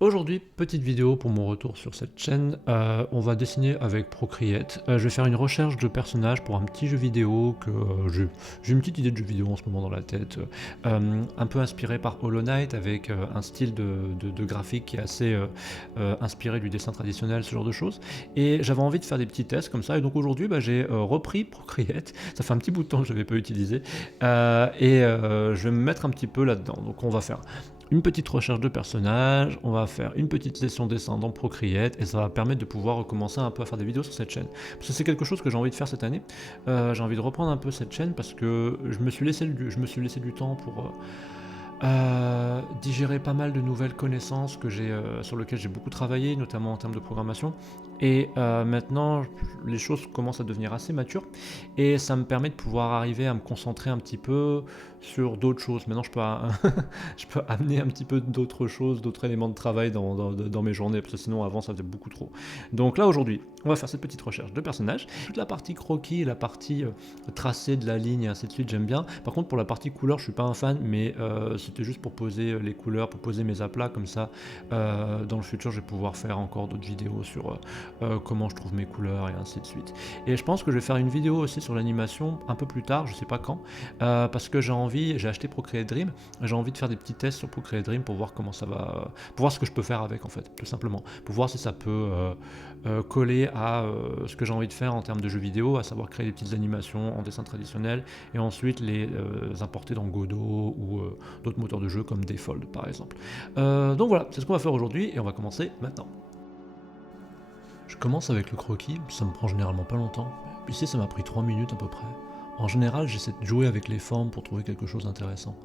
Aujourd'hui, petite vidéo pour mon retour sur cette chaîne. On va dessiner avec Procreate. Je vais faire une recherche de personnages pour un petit jeu vidéo que j'ai une petite idée de jeu vidéo en ce moment dans la tête. Un peu inspiré par Hollow Knight avec un style de graphique qui est assez inspiré du dessin traditionnel, ce genre de choses. Et j'avais envie de faire des petits tests comme ça. Et donc aujourd'hui, j'ai repris Procreate. Ça fait un petit bout de temps que je ne l'avais pas utilisé. Je vais me mettre un petit peu là-dedans. Donc on va faire une petite recherche de personnages, on va faire une petite session dessin dans Procreate et ça va permettre de pouvoir recommencer un peu à faire des vidéos sur cette chaîne. Parce que c'est quelque chose que j'ai envie de faire cette année. J'ai envie de reprendre un peu cette chaîne parce que je me suis laissé du temps pour digérer pas mal de nouvelles connaissances sur lesquelles j'ai beaucoup travaillé, notamment en termes de programmation. Et maintenant, les choses commencent à devenir assez matures et ça me permet de pouvoir arriver à me concentrer un petit peu sur d'autres choses. Maintenant, je peux amener un petit peu d'autres choses, d'autres éléments de travail dans mes journées, parce que sinon, avant, ça faisait beaucoup trop. Donc là, aujourd'hui, on va faire cette petite recherche de personnages. Toute la partie croquis, la partie tracée de la ligne et ainsi de suite, j'aime bien. Par contre, pour la partie couleur, je suis pas un fan, mais c'était juste pour poser les couleurs, pour poser mes aplats, comme ça, dans le futur, je vais pouvoir faire encore d'autres vidéos sur comment je trouve mes couleurs et ainsi de suite. Et je pense que je vais faire une vidéo aussi sur l'animation un peu plus tard, je sais pas quand, parce que j'ai acheté Procreate Dream, j'ai envie de faire des petits tests sur Procreate Dream pour voir comment ça va, pour voir ce que je peux faire avec en fait, tout simplement, pour voir si ça peut coller à ce que j'ai envie de faire en termes de jeux vidéo, à savoir créer des petites animations en dessin traditionnel et ensuite les importer dans Godot ou d'autres moteurs de jeu comme Default par exemple. Donc voilà, c'est ce qu'on va faire aujourd'hui et on va commencer maintenant. Je commence avec le croquis, ça me prend généralement pas longtemps. Ici, ça m'a pris 3 minutes à peu près. En général, j'essaie de jouer avec les formes pour trouver quelque chose d'intéressant.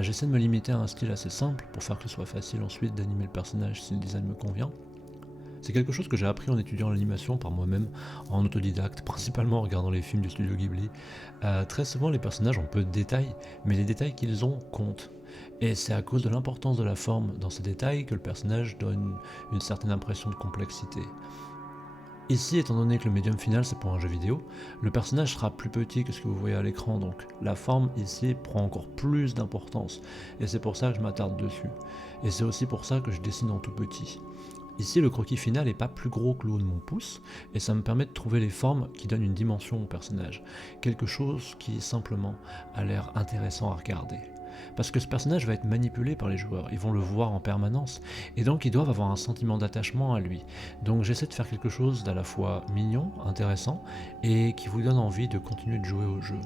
J'essaie de me limiter à un style assez simple pour faire que ce soit facile ensuite d'animer le personnage si le design me convient. C'est quelque chose que j'ai appris en étudiant l'animation par moi-même, en autodidacte, principalement en regardant les films du studio Ghibli. Très souvent, les personnages ont peu de détails, mais les détails qu'ils ont comptent. Et c'est à cause de l'importance de la forme dans ces détails que le personnage donne une certaine impression de complexité. Ici, étant donné que le médium final c'est pour un jeu vidéo, le personnage sera plus petit que ce que vous voyez à l'écran, donc la forme ici prend encore plus d'importance, et c'est pour ça que je m'attarde dessus. Et c'est aussi pour ça que je dessine en tout petit. Ici, le croquis final n'est pas plus gros que le haut de mon pouce, et ça me permet de trouver les formes qui donnent une dimension au personnage. Quelque chose qui, simplement, a l'air intéressant à regarder. Parce que ce personnage va être manipulé par les joueurs, ils vont le voir en permanence, et donc ils doivent avoir un sentiment d'attachement à lui. Donc j'essaie de faire quelque chose d'à la fois mignon, intéressant, et qui vous donne envie de continuer de jouer au jeu.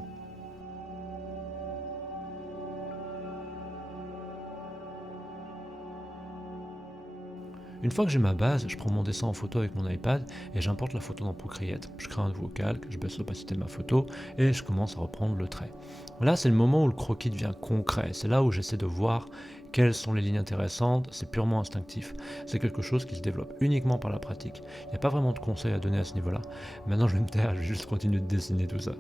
Une fois que j'ai ma base, je prends mon dessin en photo avec mon iPad et j'importe la photo dans Procreate. Je crée un nouveau calque, je baisse l'opacité de ma photo et je commence à reprendre le trait. Là, c'est le moment où le croquis devient concret. C'est là où j'essaie de voir quelles sont les lignes intéressantes. C'est purement instinctif. C'est quelque chose qui se développe uniquement par la pratique. Il n'y a pas vraiment de conseils à donner à ce niveau-là. Maintenant, je vais me taire, je vais juste continuer de dessiner tout ça.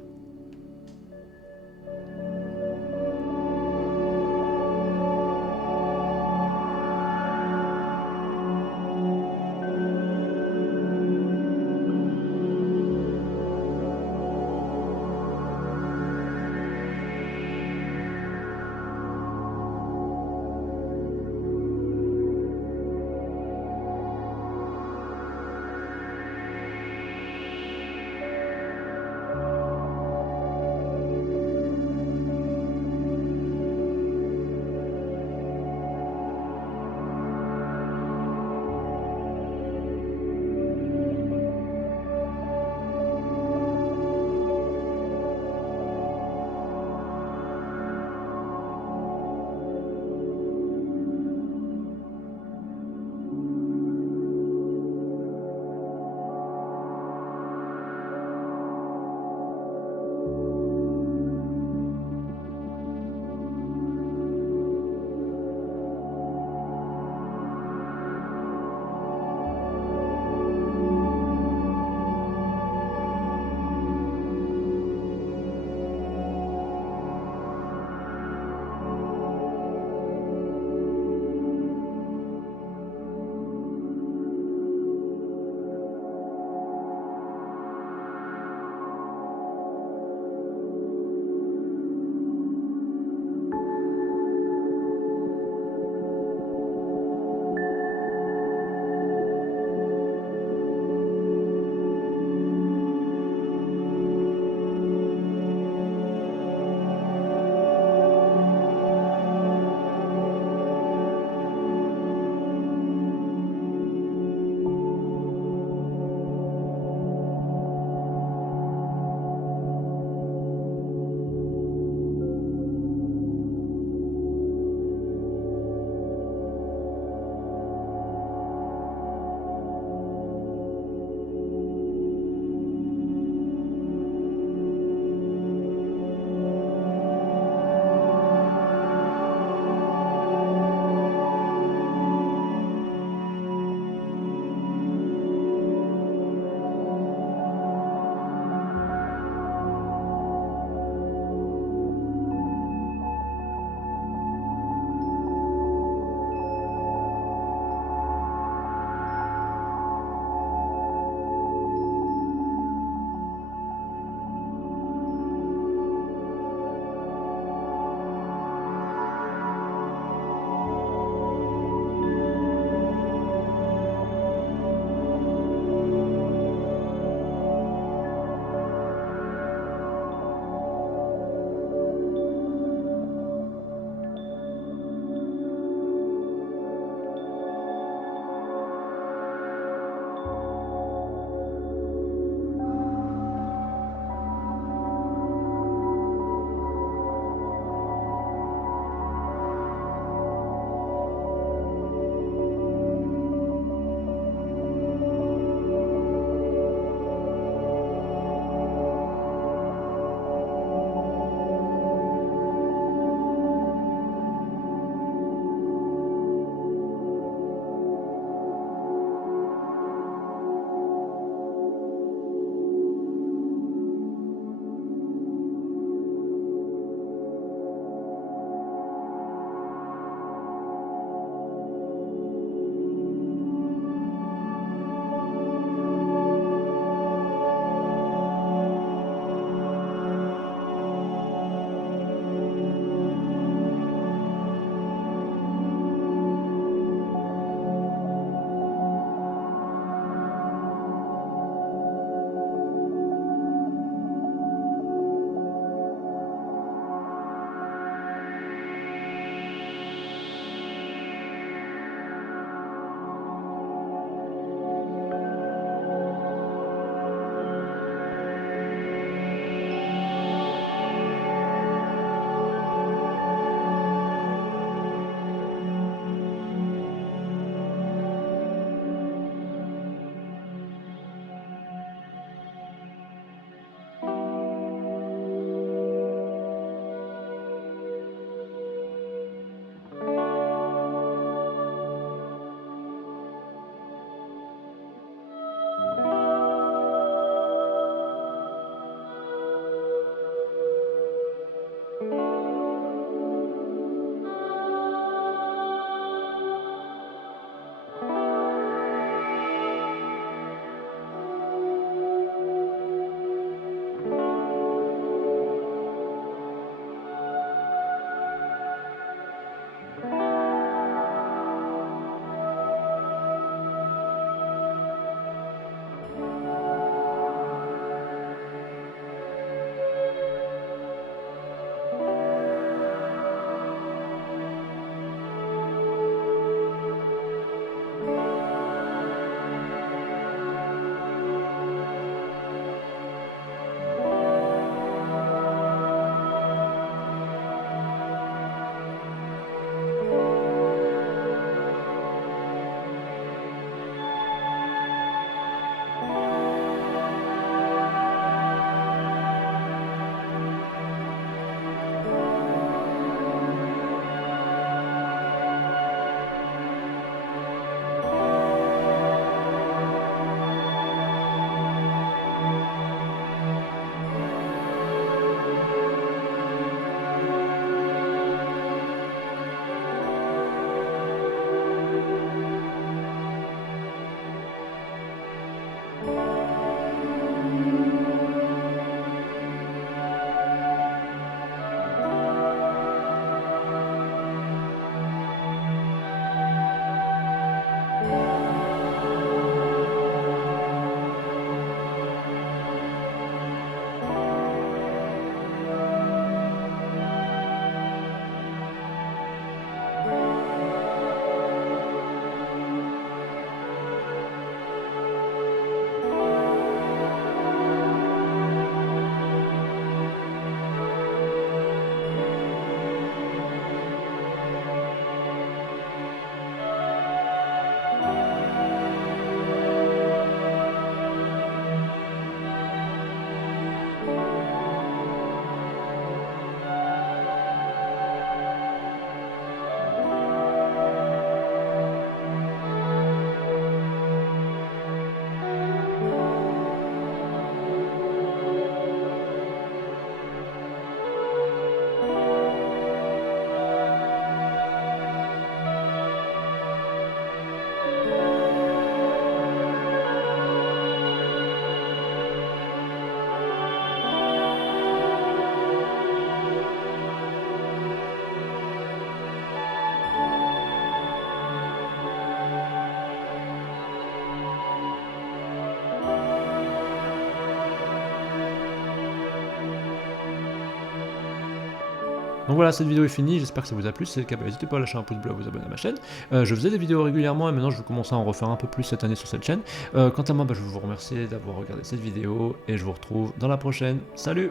Donc voilà, cette vidéo est finie, j'espère que ça vous a plu, si c'est le cas, bah, n'hésitez pas à lâcher un pouce bleu, à vous abonner à ma chaîne. Je faisais des vidéos régulièrement et maintenant je vais commencer à en refaire un peu plus cette année sur cette chaîne. Quant à moi, bah, je veux vous remercier d'avoir regardé cette vidéo et je vous retrouve dans la prochaine. Salut!